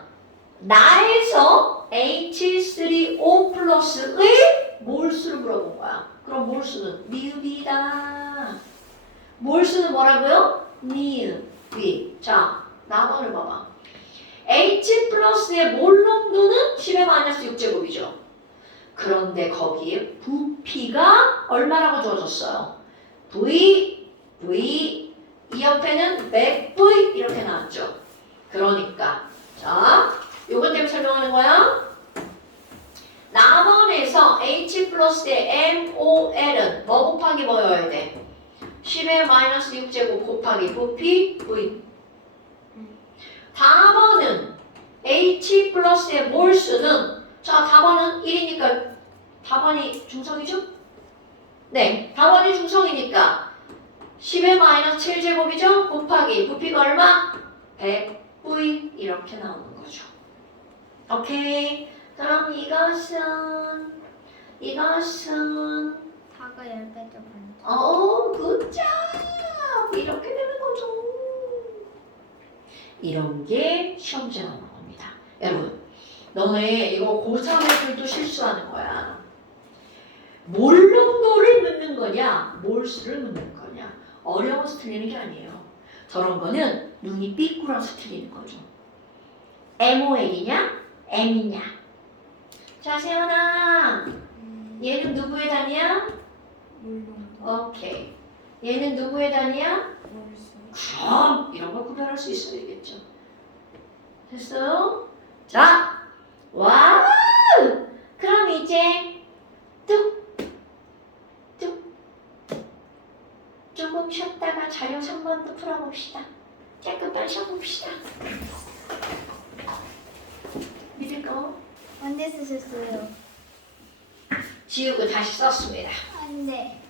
나에서 H3O 플러스의 몰수를 물어본 거야. 그럼 몰수는 미읍이다. 몰수는 뭐라고요? 미읍이. 자, 나번을 봐봐. H 플러스의 몰 농도는 10의 마이너스 6제곱이죠. 그런데 거기에 부피가 얼마라고 주어졌어요? V, V, 이 옆에는 맥 V 이렇게 나왔죠. 그러니까 자, 요것 때문에 설명하는 거야. 남원에서 H 플러스의 MOL은 뭐 곱하기 뭐여야 돼? 10의 마이너스 6제곱 곱하기 부피 V. 답원은 H 플러스의 몰수는 자, 답원은 1이니까 답원이 중성이죠? 네, 답원이 중성이니까 10의 마이너스 7제곱이죠? 곱하기 부피가 얼마? 100V 이렇게 나오는 거죠. 오케이. 그럼 이것은 다가 10배 더 많다. 굿잡! 이렇게 되는 거죠. 이런 게 시험 문제 나오는 겁니다. 여러분, 너네 이거 고3 애들도 실수하는 거야. 몰농도를 묻는 거냐, 몰수를 묻는 거냐. 어려워서 틀리는 게 아니에요. 저런 거는 눈이 삐꾸라서 틀리는 거죠. MOL이냐? M이냐? 자, 세연아. 얘는 누구의 단위야? 물론 오케이. 얘는 누구의 단위야? 월수. 그럼 이런 걸 구별할 수 있어야겠죠. 됐어요? 자, 와우! 그럼 이제 뚝 조금 쉬었다가 자료 3번도 풀어봅시다. 깨끗한 쉬어봅시다. 믿을 거 언제 쓰셨어요? 지우고 다시 썼습니다. 안돼.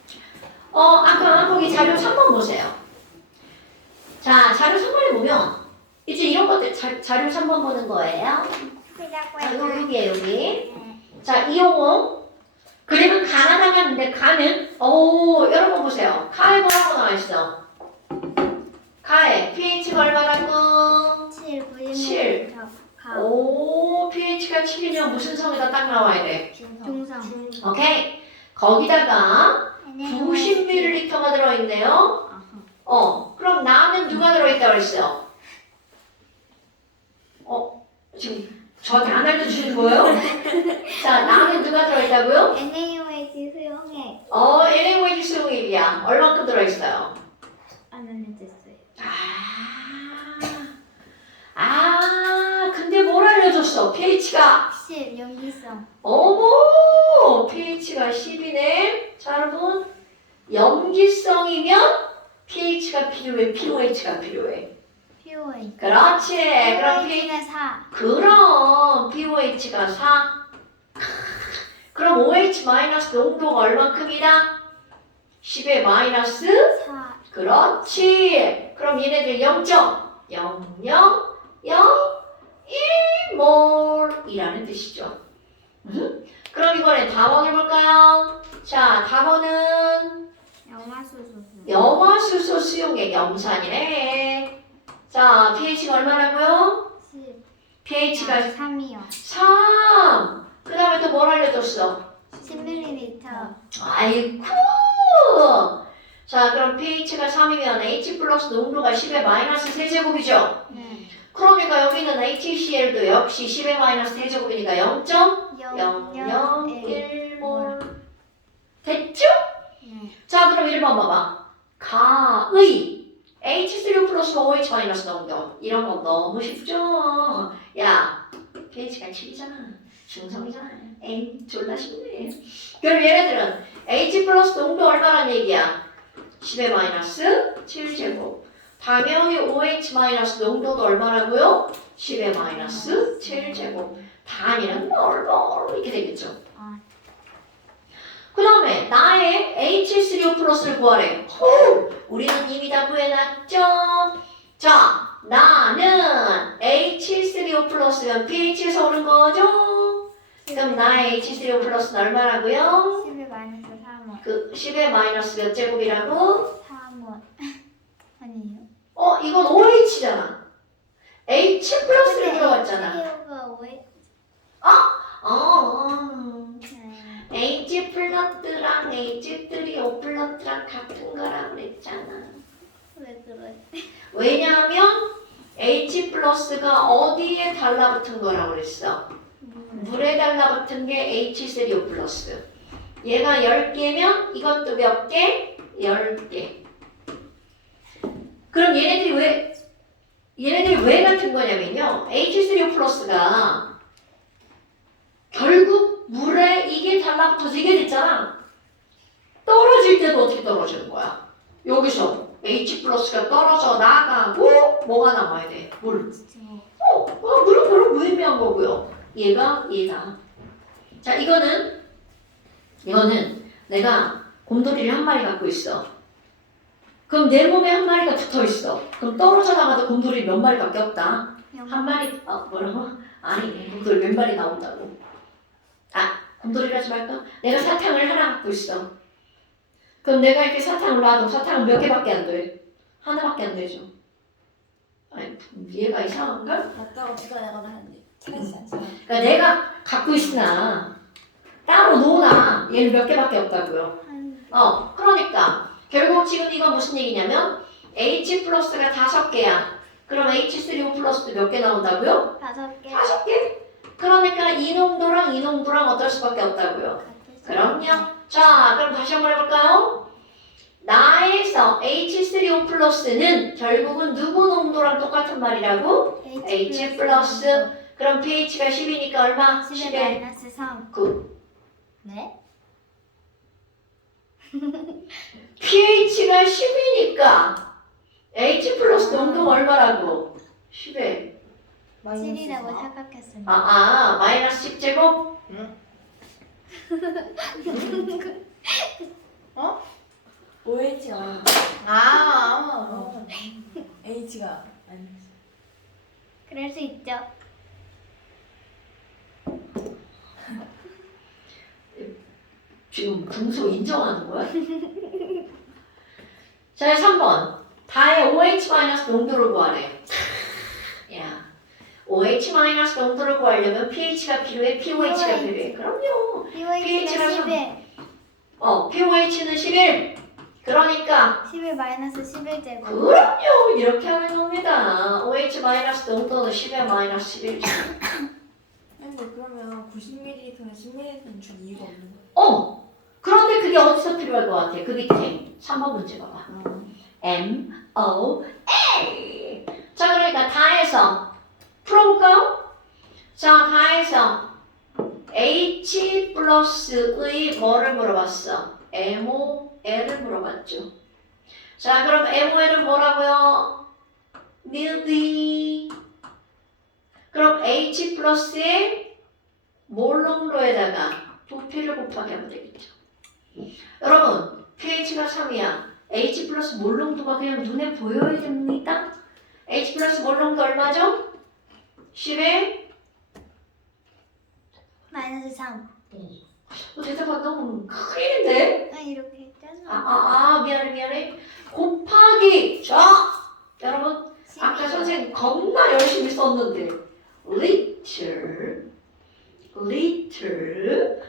아까 거기 자료 3번 보세요. 자, 자료 3번에 보면 이제 이런 것들 자료 3번 보는 거예요. 자, 여기에요, 여기. 네. 자, 이용호. 그림은 가나 당했는데 가는 여러분 보세요. 가에 뭐라고 나와 있어? 가에 pH가 얼마라고? 7 7. 가. pH가 7이면 무슨 성에다 딱 나와야 돼? 중성. 오케이. 거기다가 90ml가 들어있네요. 그럼 나는 누가 들어있다고 그랬어요? 지금 저한테 안 알려주시는 거예요? 자, 나는 누가 들어있다고요? NaOH 수용액. NaOH 수용액이야. 얼마큼 들어있어요? 안 알려줬어요. 근데 뭘 알려줬어? pH가 10 염기성. 어머! pH가 10이네. 자, 여러분. 염기성이면 pH가 필요해, pOH가 필요해. pOH. 그렇지. 그럼 pOH는 4. 그럼 pOH가 4. 그럼 OH 마이너스 농도가 얼만큼이다? 10의 마이너스? 4. 그렇지. 그럼 얘네들 0.00001몰이라는 뜻이죠. 그럼 이번엔 답원을 볼까요? 자, 답원은 염화수소. 염화수소 수용액 염산이네. 자, pH가 얼마라고요? 10. pH가 3이요. 3. 그 다음에 또 뭘 알려줬어? 10ml. 아이쿠. 자, 그럼 pH가 3이면 H 플러스 농도가 10의 마이너스 세제곱이죠. 네. 그러니까 여기는 HCl도 역시 10의 마이너스 세제곱이니까 0.001몰. 됐죠? 네. 자, 그럼 1번 봐봐. 가의 H3O 플러스 OH 마이너스 농도. 이런 거 너무 쉽죠? 야, pH가 7이잖아. 중성이잖아. 에이, 졸라 쉽네. 그럼 얘네들은 H 플러스 농도 얼마란 얘기야? 10의 마이너스 7제곱. 당연히 OH 마이너스 농도도 얼마라고요? 10의 마이너스 7제곱. 단위는 얼마 이렇게 되겠죠. 그 다음에 나의 H3O 플러스를 구하래. 우리는 이미 다 구해놨죠? 자, 나는 H3O 플러스면 pH에서 오는 거죠? 그럼 나의 H3O 플러스는 얼마라고요? 10의 마이너스 3원. 그 10의 마이너스 몇 제곱이라고? 3원. 아니에요. 이건 OH잖아. H 플러스를 들어갔잖아. CO가 5에. 네. H 플러스랑 H3O 플러스랑 같은 거라 그랬잖아. 왜 그래? 왜냐하면 H 플러스가 어디에 달라붙은 거라고 그랬어? 물에 달라붙은 게 H3O 플러스. 얘가 10개면 이것도 몇 개? 10개. 그럼 얘네들이 왜 같은 거냐면요. H3O 플러스가 결국 물에 이게 달라붙어서 이게 됐잖아. 떨어질 때도 어떻게 떨어지는 거야? 여기서 H 플러스가 떨어져 나가고 뭐가 남아야 돼? 물. 물은 별로 무의미한 거고요. 얘가. 자, 이거는 내가 곰돌이를 한 마리 갖고 있어. 그럼 내 몸에 한 마리가 붙어 있어. 그럼 떨어져 나가도 곰돌이 몇 마리밖에 없다. 한 마리, 뭐라고? 아니, 곰돌이 몇 마리 나온다고. 곰돌이를 하지 말까? 내가 사탕을 하나 갖고 있어. 그럼 내가 이렇게 사탕을 놔도 사탕은 몇 개밖에 안 돼? 하나밖에 안 되죠. 아니, 얘가 이상한가? 아까 어디가 내가 말했는데 차이스 않잖아. 그러니까 내가 갖고 있으나 따로 놓으나 얘는 몇 개밖에 없다고요. 그러니까 결국 지금 이건 무슨 얘기냐면 H 플러스가 5개야. 5. 그럼 H3O 플러스도 몇 개 나온다고요? 5개. 5개. 그러니까 이 농도랑 이 농도랑 어떨 수밖에 없다고요. 그럼요. 자, 그럼 다시 한번 해볼까요? 나에서 H3O 플러스는 결국은 누구 농도랑 똑같은 말이라고? H 플러스. 그럼 pH가 10이니까 얼마? 10에 10에 마이너스 3. 9. 네? pH가 10이니까 H 플러스 농도가 얼마라고? 10에 7이라고 생각했습니다. 마이너스 10제곱? OH가 H가 아니 그럴 수 있죠. 지금 분수 인정하는 거야? 자, 3번. 다의 OH- 농도를 구하래. 야, OH- 농도를 구하려면 pH가 필요해, pOH가 필요해. 그럼요. pH가 10에 pOH는 11. 그러니까 10에 마이너스 11제곱. 그럼요. 이렇게 하는 겁니다. OH- 농도는 10에 마이너스 11. 근데 그러면 90ml나 10ml는 줄 이유가 없는 거예요? 그런데 그게 어디서 필요할 것 같아? 그 밑에 3번 문제 봐봐. MOA. 자, 그러니까 다해서 풀어볼까요? 자, 다해서 H 플러스의 뭐를 물어봤어? MOL을 물어봤죠. 자, 그럼 MOL은 뭐라고요? 밀리. 그럼 H 플러스의 몰농도에다가 부피를 곱하기 하면 되겠죠. 여러분, pH가 3이야. H 플러스 몰농도가 그냥 눈에 보여야 됩니다. H 플러스 몰농도 얼마죠? 10에 마이너스 3. 대답하기 너무 큰일인데? 이렇게 짜서. 미안해. 곱하기. 자, 여러분, 아까 선생님 겁나 열심히 썼는데. 리틀.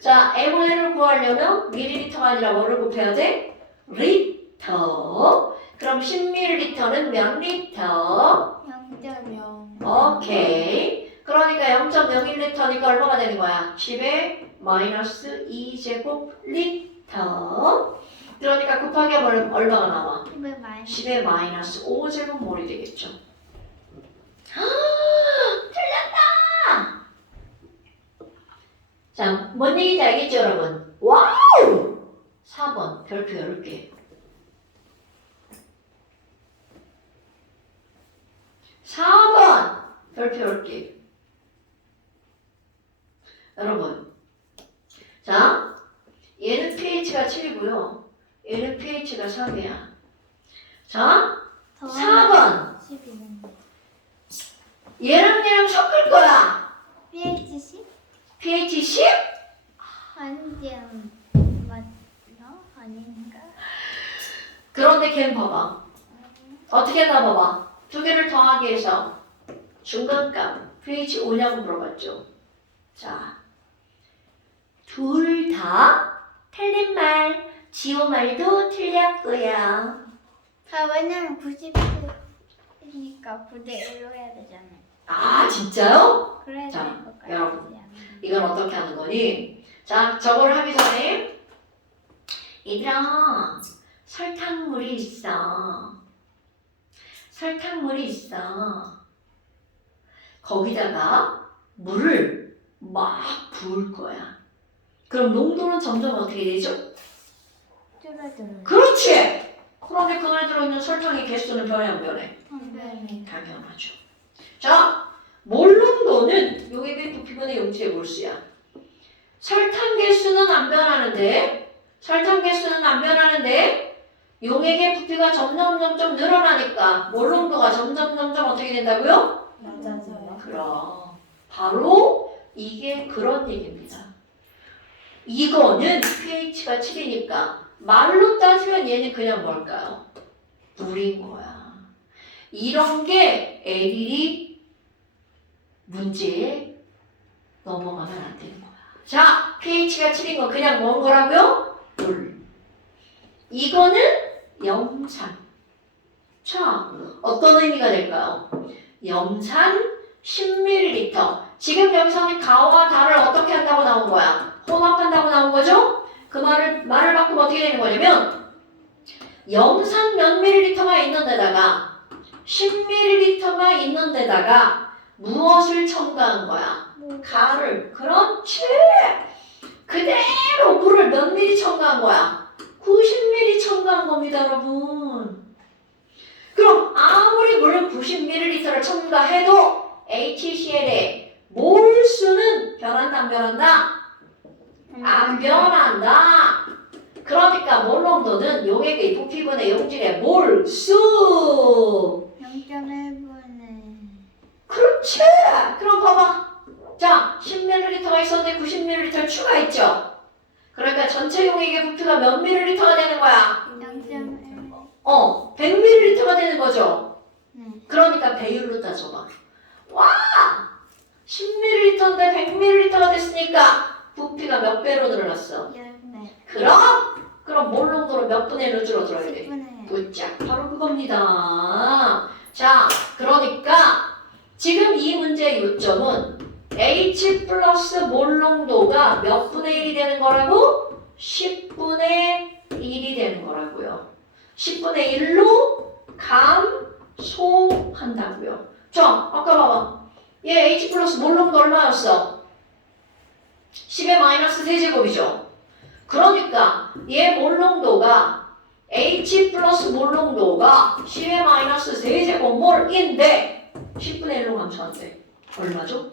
자, MOL을 구하려면 밀리리터가 아니라 뭐를 곱해야 돼? 리터. 그럼 10ml는 몇 리터? 0.0. 오케이. 그러니까 0.01리터니까 얼마가 되는 거야? 10에 마이너스 2제곱 리터. 그러니까 곱하기 하면 얼마가 나와? 10에 마이너스. 10에 마이너스 5제곱 몰이 되겠죠. 틀렸다! 자, 뭔 얘기인지 알겠죠, 여러분? 와우! 4번, 별표 10개. 4번, 별표 10개. 여러분, 자, 얘는 pH가 7이고요. 얘는 pH가 3이야. 자, 4번. 12는 얘랑 섞을 거야. pH 10? pH 10? 완전 맞나? 아닌가? 그런데 걔는 봐봐. 어떻게 했나 봐봐. 두 개를 더하기 해서 중간값 pH 5냐고 물어봤죠. 자, 둘 다 틀린 말, 지호 말도 틀렸고요. 왜냐면 90이니까 9대 1로 해야 되잖아요. 아, 진짜요? 그래야 자, 될 것 같지 여러분. 않아요? 이건 어떻게 하는 거니? 자, 저걸 하기 전에 얘들아, 설탕물이 있어. 거기다가 물을 막 부을 거야. 그럼 농도는 점점 어떻게 되죠? 줄어들어요. 그렇지! 그런데 그 안에 들어있는 설탕의 개수는 변해 안 변해? 네. 당연하죠. 자, 몰농도는 용액의 부피분의 용질의 몰수야. 설탕 개수는 안 변하는데 용액의 부피가 점점 늘어나니까 몰농도가 점점 어떻게 된다고요? 낮아져요. 그럼 바로 이게 그런 얘기입니다. 이거는 pH가 7이니까 말로 따지면 얘는 그냥 뭘까요? 물인 거야. 이런 게 애들이 문제에 넘어가면 안 되는 거야. 자, pH가 7인 거 그냥 뭔 거라고요? 물. 이거는 0.3. 자, 어떤 의미가 될까요? 염산 10ml. 지금 여기서는 가와 다를 어떻게 한다고 나온 거야? 혼합한다고 나온 거죠? 그 말을 바꾸면 어떻게 되는 거냐면 염산 몇 밀리리터가 있는 데다가 10ml가 있는 데다가 무엇을 첨가한 거야? 가를. 그렇지. 그대로 물을 몇 미리 첨가한 거야? 90ml 첨가한 겁니다, 여러분. 그럼 아무리 물 90ml를 첨가해도 HCl의 몰수는 변한다, 안 변한다? 안 변한다. 그러니까 몰농도는 용액의 부피분의 용질의 몰수. 0.1분의 그렇지. 그럼 봐봐. 자, 10ml가 있었는데 90ml 추가했죠. 그러니까 전체 용액의 부피가 몇 ml가 되는 거야? 0.1. 100ml가 되는 거죠. 네. 그러니까 배율로 따져봐. 와! 10ml인데 100ml가 됐으니까 부피가 몇 배로 늘어났어? 10배. 그럼 몰농도로 몇 분의 1로 줄어들어야 돼? 10분의 1. 굿짝. 바로 그겁니다. 자, 그러니까 지금 이 문제의 요점은 H 플러스 몰농도가 몇 분의 1이 되는 거라고? 10분의 1이 되는 거라고요. 10분의 1로 감소한다고요. 자, 아까 봐봐. 얘 H 플러스 몰농도 얼마였어? 10의 마이너스 세제곱이죠. 그러니까 얘 몰농도가 H 플러스 몰농도가 10의 마이너스 세제곱몰인데 10분의 1로 감소한대. 얼마죠?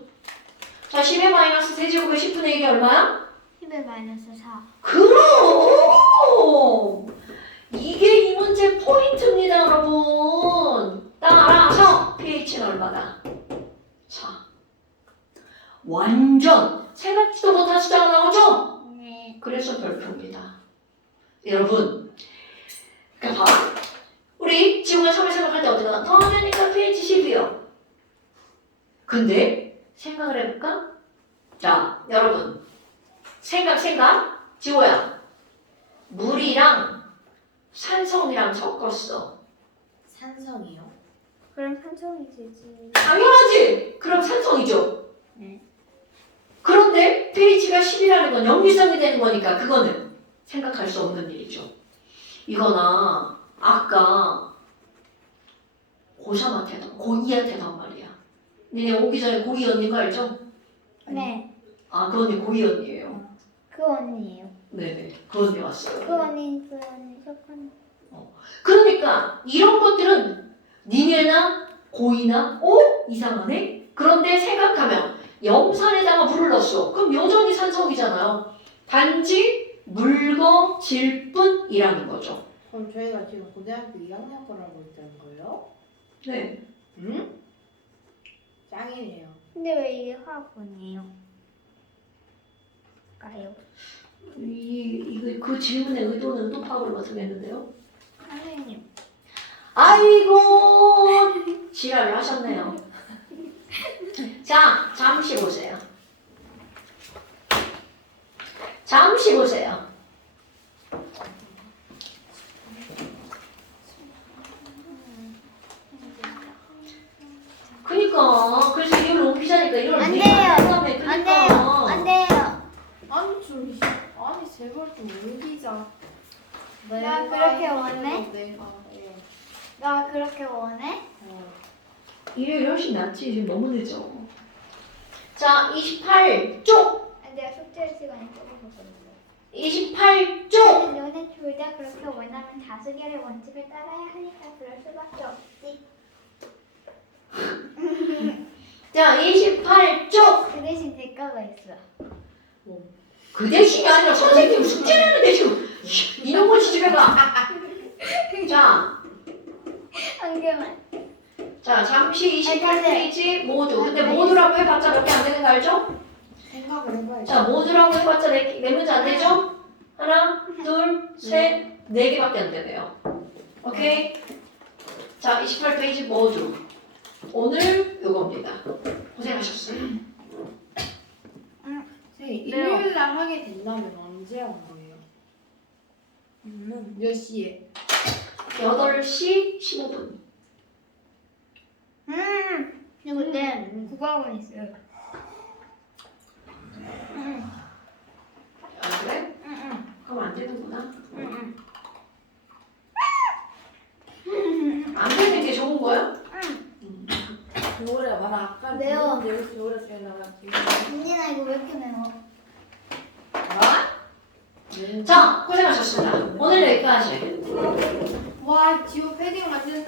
자, 10의 마이너스 세제곱의 10분의 1이 얼마야? 10의 마이너스 4. 그럼 이게 이 문제 포인트입니다, 여러분. 따라서 pH는 얼마다? 자, 완전 생각지도 못한 숫자가 나오죠? 네. 그래서 별표입니다. 여러분, 그러니까 봐. 우리 지구가 처음에 생각할 때 어디가? 당연히까 pH 10이요. 근데 생각을 해볼까? 자, 여러분, 생각. 지호야, 물이랑 산성이랑 섞었어. 산성이요? 그럼 산성이 되지. 당연하지. 그럼 산성이죠. 네. 그런데 pH가 10이라는 건 염기성이 되는 거니까 그거는 생각할 수 없는 일이죠. 이거나 아까 고이한테도 한 말이야. 니네 오기 전에 고이 언니인 거 알죠? 네. 아, 그 언니 고이 언니예요. 그 언니예요. 네네, 그 언니 왔어요. 그 언니, 석언니. 그러니까 이런 것들은 니네나 고이나 이상하네? 그런데 생각하면 염산에다가 물을 넣었어. 그럼 여전히 산성이잖아요. 단지 묽어질 뿐이라는 거죠. 그럼 저희가 지금 고등학교 2학년 거라고 있다는 거예요? 네. 응? 짱이네요. 근데 왜 이게 화학원이에요? 까요? 이거 그 질문의 의도는 의도 파악을 어떻게 했는데요? 선생님. 아이고 지랄을 하셨네요. 자, 잠시 보세요. 그니까 그래서 이걸 옮기자니까 이걸 안 왜 돼요. 하냐며. 안 그러니까. 돼요. 안 돼요. 아니 제발 좀 옮기자. 나 그렇게 원해? 내가 나 그렇게 원해? 이게 훨씬 낫지. 지금 너무 늦어. 자, 28쪽. 내가 숙제 시간에 적어봤거든요. 28쪽. 너네 둘 다 그렇게 원하면 다수결의 원칙을 따라야 하니까 그럴 수밖에 없지. 자, 28쪽. 그 대신 대가가 있어. 그 대신이 아니라 선생님 숙제내는데 지금 이놈의 집에 가. 자, 한 개만. 자, 잠시 아니, 28페이지 모두. 근데 모두라고 해봤자 몇 개 안 되는 거 알죠? 생각을 해봐야지. 자, 모두라고 해봤자 네 문제 안 되죠? 하나, 둘, 셋, 네 개밖에 안 되네요. 오케이? 자, 28페이지 모두. 오늘 요겁니다. 고생하셨어요. 선생님 일요일 날 하게 된다면 언제 한 거예요? 몇 시에? 8시 15분. 그때 국어학원 있어요. 아, 그래? 그럼 안 되는구나. 안 되는 게 좋은 거야? 겨울에 말아 아까 매워. 여기서 겨울에 중에 나가지고. 민진아 이거 왜 이렇게 매워? 자, 고생하셨습니다. 오늘 여기까지. 와 지호 패딩 만드는